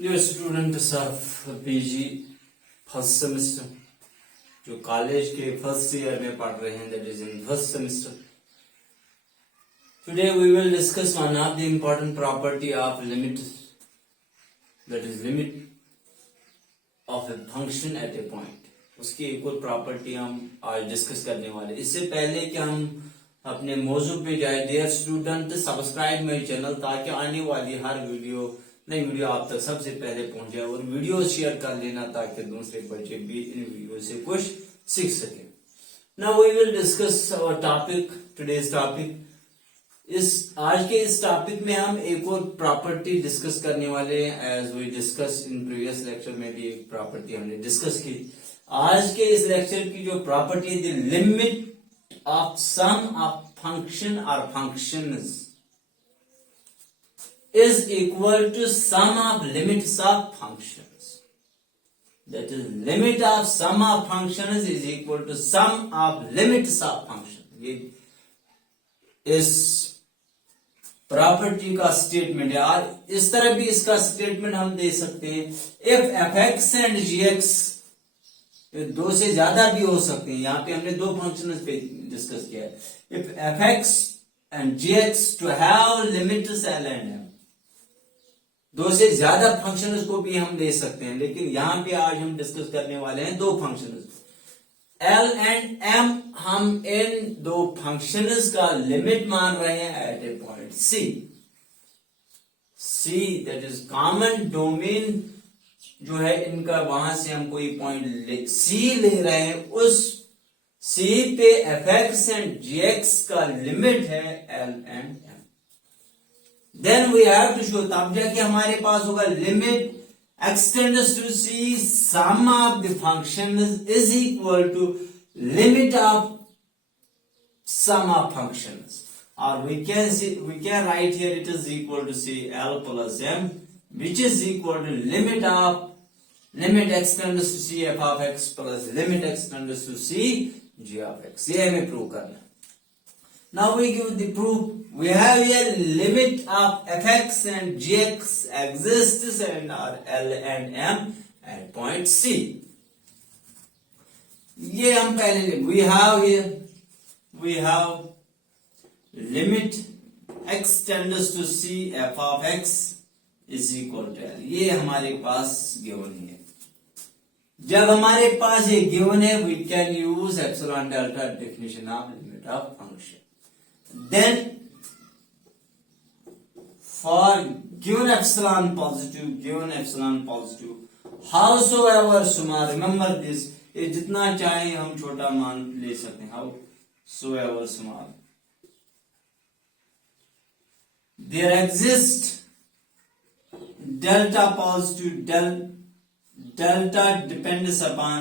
Dear students of PG first semester जो college के first year में पढ़ रहे हैं, that is in first semester. Today we will discuss one of the important property of limit, that is limit of a function at a point. उसकी एक और property हम आज डिस्कस करने वाले. इससे पहले कि हम अपने मौजू पे जाए, डियर स्टूडेंट सब्सक्राइब मेरे चैनल ताकि आने वाली हर नई वीडियो आप तक सबसे पहले पहुंच जाए, और वीडियो शेयर कर लेना ताकि दूसरे बच्चे भी इन वीडियो से कुछ सीख सके. Now we will discuss our topic, today's topic. आज के इस टॉपिक में हम एक और प्रॉपर्टी डिस्कस करने वाले हैं. As we discuss in previous lecture में भी एक प्रॉपर्टी हमने डिस्कस की. आज के इस लेक्चर की जो प्रॉपर्टी है, the limit of sum of function और functions is equal to sum of limits of functions. That is, limit of sum of functions is equal to sum of limits of functions. ये इस property का statement है. और इस तरह भी इसका स्टेटमेंट हम दे सकते हैं, इफ fx एंड gx, दो से ज्यादा भी हो सकते हैं. यहाँ पे हमने दो फंक्शन पे डिस्कस किया है. If fx and gx to have limits l and m, दो से ज्यादा फंक्शंस को भी हम ले सकते हैं, लेकिन यहां पे आज हम डिस्कस करने वाले हैं दो फंक्शंस L एंड M. हम इन दो फंक्शंस का लिमिट मान रहे हैं at a point C. C that is common domain जो है इनका, वहां से हम कोई पॉइंट C ले रहे हैं. उस C पे fx एंड gx का लिमिट है L and M. Then we have to show, तब जाके हमारे पास होगा limit extends to C, sum of the functions is equal to limit of sum of functions, or we can write here it is equal to C L plus M, which is equal to limit extends to C f of x plus limit extends to C g of x. ये हमें prove करना है. Now we give the proof. We have here limit of fx and gx exists and are L and M at point C. ये हम पहले we have limit x tends to C f of x is equal to L. ये हमारे पास given है. जब हमारे पास ये given है, we can use epsilon delta definition of limit of function. Then for given epsilon positive, howsoever small, remember this, ये जितना चाहे हम छोटा मान ले सकते हैं, howsoever small, there exists delta positive, delta depends upon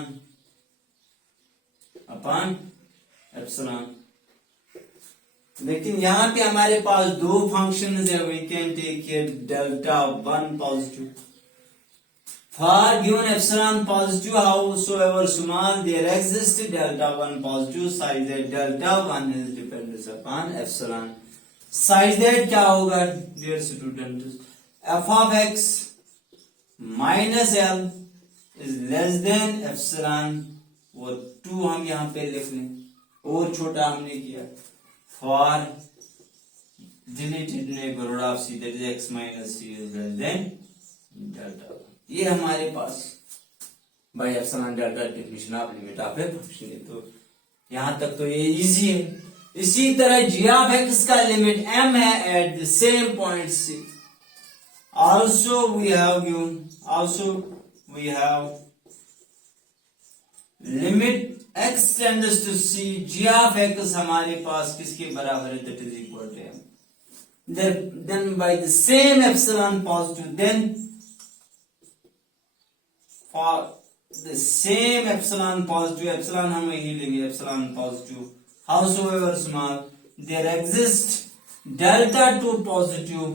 epsilon. लेकिन यहाँ पे हमारे पास दो फंक्शंस है. We can take here delta 1 positive. For given epsilon positive howsoever small there exist delta 1 positive such that delta 1 is dependence upon epsilon. Such that क्या होगा dear students? F of x minus l is less than epsilon, और 2 हम यहाँ पे लिख लें, और छोटा हमने किया. For deleted neighborhood of C, that is x minus C is less than delta 1. ये हमारे पास by epsilon delta definition of limit of a function है. तो यहां तक तो ये इजी है. इसी तरह g of x का लिमिट m है at the same point C. Also we have limit x tends to C, g of x हमारे पास किसके बराबर है? that is equal to m. Then by the same epsilon positive, then for the same epsilon positive, epsilon हम यही लेंगे, epsilon positive howsoever small, there exists delta 2 positive,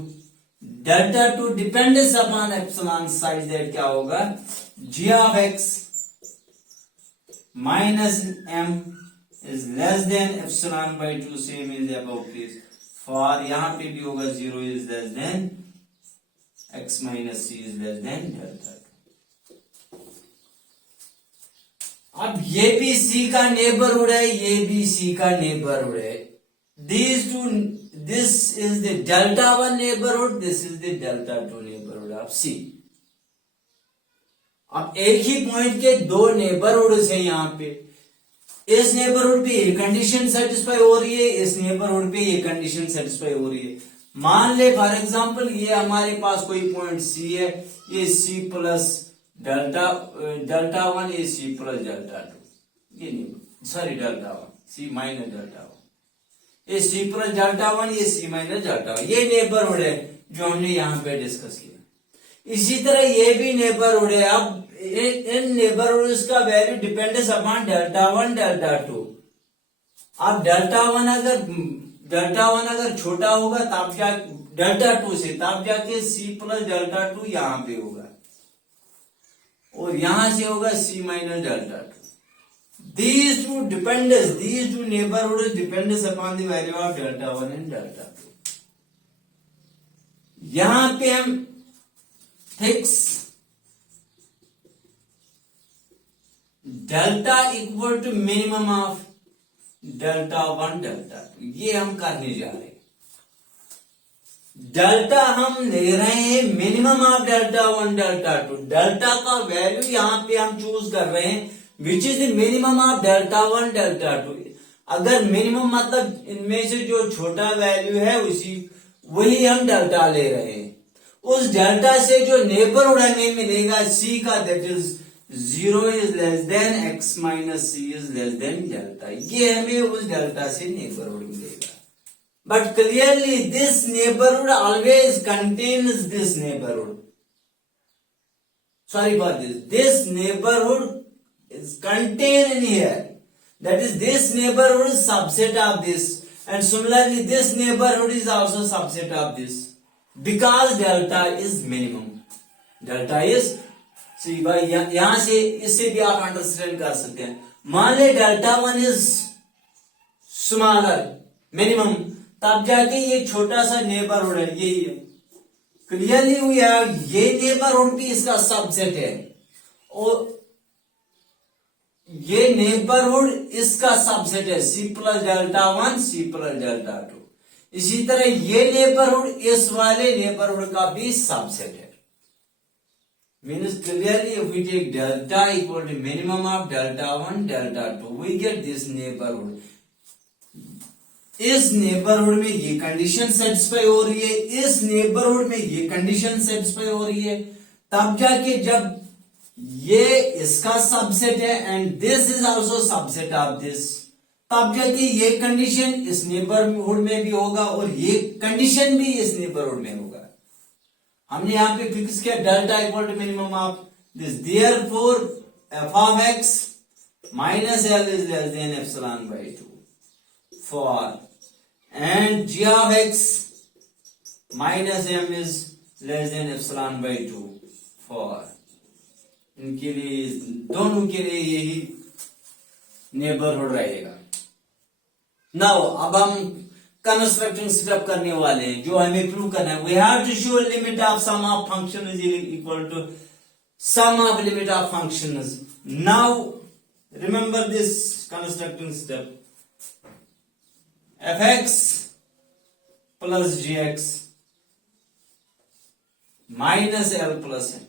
delta 2 depends upon epsilon size that क्या होगा? g of x minus m is less than epsilon by 2, same is above, please. For यहाँ पे भी होगा 0 is less than x minus C is less than delta two. अब ये भी सी का नेबरहुड है, ये भी सी का नेबरहुड है। These two, this is the delta 1 neighborhood, this is the delta 2 neighborhood of C. अब एक ही पॉइंट के दो नेबरहुड है यहां पे, इस नेबरहुड पे ये कंडीशन सेटिस्फाई हो रही है, इस नेबरहुड पे ये कंडीशन सेटिस्फाई हो रही है। मान ले फॉर एग्जांपल ये हमारे पास कोई पॉइंट सी है, ये सी प्लस डेल्टा 1, ये सी प्लस डेल्टा 2, ये नहीं सॉरी डेल्टा 1, सी माइनस डेल्टा 1, ये सी प्लस डेल्टा 1, ये सी माइनस डेल्टा 1, ये नेबरहुड है जो हमने यहां पे डिस्कस किया। इसी तरह ये भी नेबरहुड है। अब इन नेबरहुड्स का value depends upon delta 1 delta 2। अब डेल्टा 1 अगर छोटा होगा तब जा डेल्टा 2 से, तब जाके सी प्लस डेल्टा 2 यहां पे होगा और यहां से होगा सी minus delta 2। These two neighborhoods depends upon the value of delta 1 and delta 2। यहां पे हम fix delta equal to minimum of delta 1 delta 2, ये हम करने जा रहे हैं। डेल्टा हम ले रहे हैं minimum of delta 1 delta 2, delta का वैल्यू यहां पे हम चूज कर रहे हैं which is the minimum of delta 1 delta 2। अगर मिनिमम मतलब इनमें से जो छोटा वैल्यू है उसी वही हम डेल्टा ले रहे हैं। उस डेल्टा से जो नेबरहुड हमें मिलेगा सी का, that is 0 is less than x minus C is less than delta, ये हमें उस डेल्टा से नेबरहुड मिलेगा। But clearly this neighbourhood always contains this neighbourhood, sorry for this neighbourhood is contained in here, that is this neighborhood is subset of this, and similarly this neighborhood is also subset of this, because delta is minimum, delta is, see भाई यहां से इससे भी आप understand कर सकते हैं। मान ले डेल्टा 1 इज स्मॉलर मिनिमम, तब जाके ये छोटा सा नेबरहुड है, यही है। क्लियरली हुआ, ये नेबरहुड भी इसका सबसेट है और ये नेबरहुड इसका सबसेट है, c plus delta 1 c plus delta 2। इसी तरह ये नेबरहुड इस वाले नेबरहुड का भी सबसेट है। Means clearly if we take delta equal to minimum of delta 1 delta 2, we get this neighbourhood. इस नेबरहुड में ये कंडीशन सेटिस्फाई हो रही है, इस नेबरहुड में ये कंडीशन सेटिस्फाई हो रही है, तब जाके जब ये इसका सबसेट है and this is also subset of this, तब जाके ये कंडीशन इस नेबरहुड में भी होगा और ये कंडीशन भी इस नेबरहुड में होगा। हमने यहां पे फिक्स किया delta equal to minimum of this, therefore f of x minus l is less than epsilon by 2 for, and g of x minus m is less than epsilon by 2 for, इनके लिए दोनों के लिए यही neighbourhood रहेगा। Now अब हम constructing step करने वाले हैं जो हमें प्रूव करना है। We have to show limit of sum of function is equal to sum of limit of function. Now remember this constructing step, fx plus gx minus l plus m,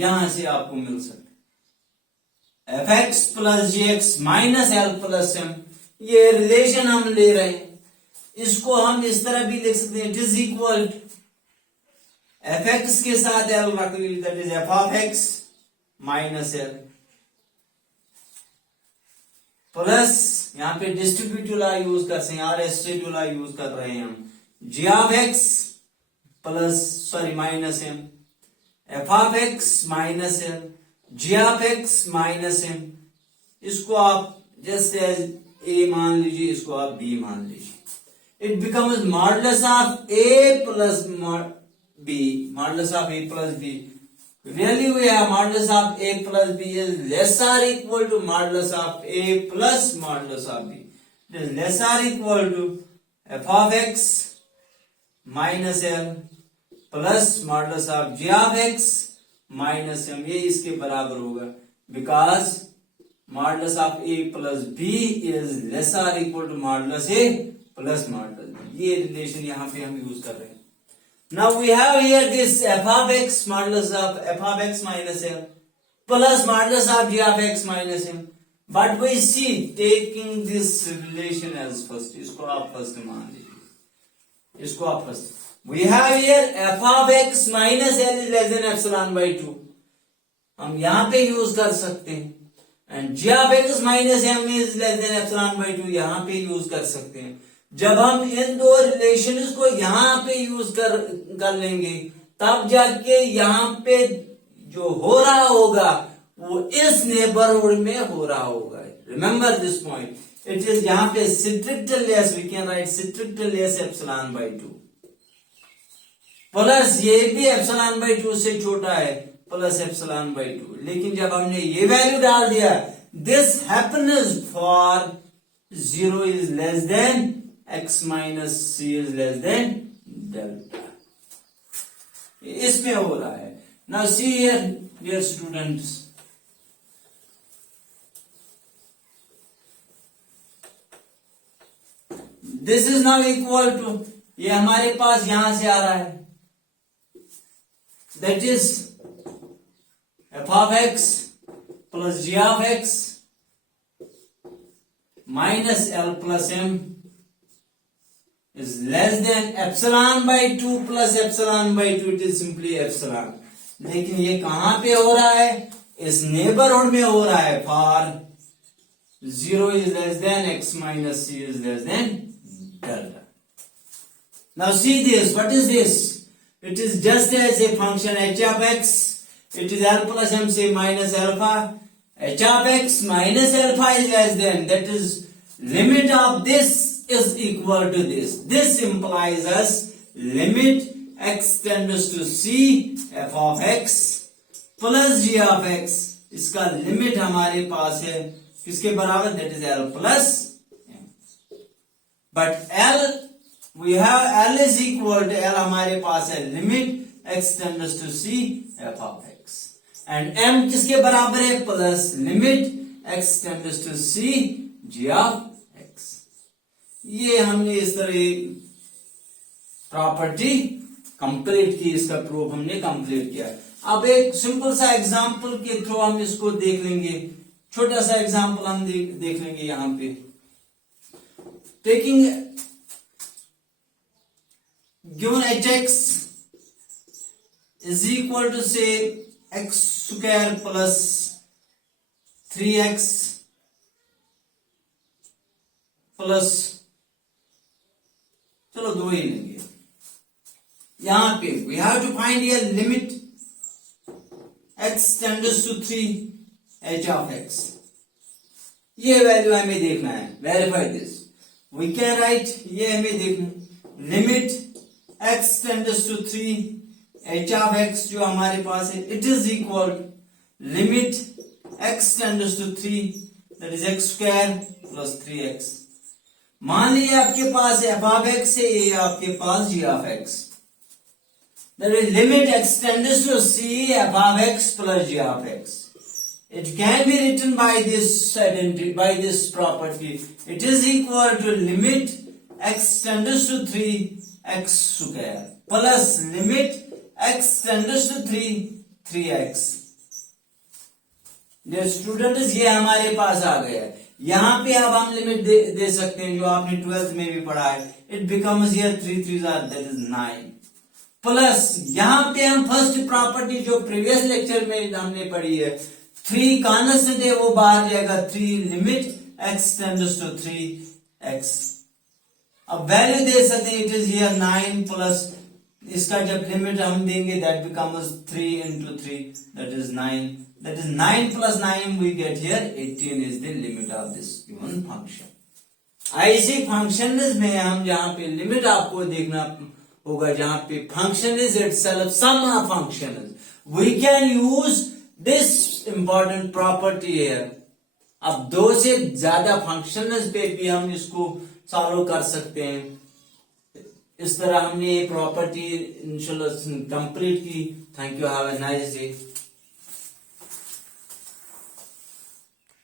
यहां से आपको मिल सकता है fx plus gx minus l plus m। ये relation हम ले रहे हैं, इसको हम इस तरह भी लिख सकते हैं, इट इज इक्वल fx के साथ l रख लीजिए, that is f of x minus l plus यहां पे डिस्ट्रीब्यूटिव लॉ यूज कर सकते हैं और रेस्ट्रिक्टिव लॉ यूज कर रहे हैं हम, g of x plus sorry minus m, f of x minus m, g of x minus m। इसको आप जस्ट एज a मान लीजिए, इसको आप b मान लीजिए। It becomes modulus of a plus b, modulus of a plus b। Really we have modulus of a plus b is less or equal to modulus of a plus modulus of b. It is less or equal to f of x minus l plus modulus of g of x minus m, ये इसके बराबर होगा, because modulus of a plus b is less और equal to modulus a plus modulus b. ये relation यहाँ पे हम use कर रहे हैं। Now we have here this f of x modulus of f of x minus m plus modulus of g of x minus m. But we see taking this relation as first. इसको आप first मान लीजिए, इसको आप first. We have here f of x minus l is less than epsilon by 2. हम यहाँ पे use कर सकते हैं, and g of x minus m is less than epsilon by 2 यहाँ पे यूज कर सकते हैं। जब हम इन दो रिलेशंस को यहाँ पे यूज कर लेंगे, तब जाके यहाँ पे जो हो रहा होगा वो इस नेबरहुड में हो रहा होगा। Remember this point, it is यहाँ पे strictly less, we can write strictly less epsilon by 2 plus ये भी एप्सिलॉन बाय 2 से छोटा है प्लस एप्सिलॉन बाय 2। लेकिन जब हमने ये वैल्यू डाल दिया, this happens for 0 is less than x minus c is less than delta, इसमें हो रहा है। Now see here, dear students, this is now equal to, ये हमारे पास यहां से आ रहा है, that is f of x plus g of x minus l plus m is less than epsilon by 2 plus epsilon by 2, it is simply epsilon। लेकिन ये कहां पे हो रहा है? इस नेबरहुड में हो रहा है, for 0 is less than x minus c is less than delta। Now see this, what is this? It is just as a function h of x, it is l plus m c minus alpha, h of x minus alpha is less than, that is limit of this is equal to this. This implies us limit x tends to c f of x plus g of x, इसका limit हमारे पास है किसके बराबर? that is l plus m। but l, we have l is equal to l, हमारे पास है limit x tends to c f of x, and m किसके बराबर है? plus limit x tends to c g of x। ये हमने इस तरह प्रॉपर्टी कंप्लीट की, इसका प्रूफ हमने कंप्लीट किया। अब एक सिंपल सा एग्जांपल के थ्रू हम इसको देख लेंगे, छोटा सा एग्जांपल हम देख लेंगे यहां पे। Taking given hx is equal to से x square plus 3x plus, चलो दो ही लेंगे। यहां पे we have to find here limit x tends to 3 h of x, ये वैल्यू हमें देखना है, verify this. We can write, ये हमें देखना, limit x tends to 3 h of x जो हमारे पास है, it is equal limit x tends to 3 that is x square plus 3x। मान लीजिए आपके पास f of x है, ये आपके पास g of x, that is limit x tends to c f of x plus g of x। It can be written by this identity, by this property, it is equal to limit x tends to 3x square plus limit x tends to 3x। ये students, ये हमारे पास आ गया है। यहां पे अब हम limit दे सकते हैं जो आपने 12th में भी पढ़ा है, it becomes here 3 3 that is 9 plus यहां पे हम फर्स्ट प्रॉपर्टी जो प्रीवियस लेक्चर में हमने पढ़ी है, 3 कांस्टेंट है वो बाहर जाएगा, 3 limit x tends to 3x। अब वैल्यू दे सकते हैं, इट इज हियर 9 प्लस इसका जब लिमिट हम देंगे that becomes 3 into 3 that is 9, that is 9 plus 9 we get here 18 is the limit of this given function। ऐसी फंक्शन में हम जहां पे लिमिट आपको देखना होगा, जहां पे function is itself sum of functions, we can use this important property here. अब 2 से ज्यादा फंक्शंस पे भी हम इसको सॉल्व कर सकते हैं। इस तरह हमने ये प्रॉपर्टी इंशाल्लाह कंप्लीट की। Thank you, have a nice day.